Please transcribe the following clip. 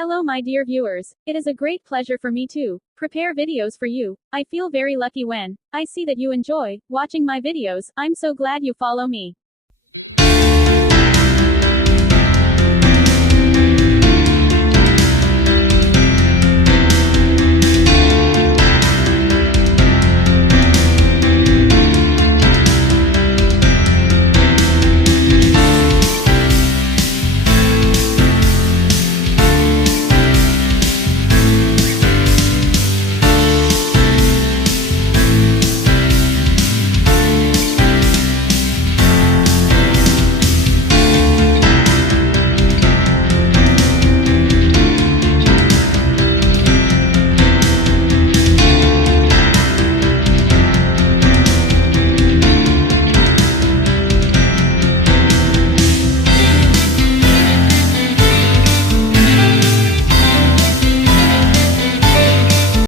Hello my dear viewers, it is a great pleasure for me to prepare videos for you. I feel very lucky when I see that you enjoy watching my videos. I'm so glad you follow me.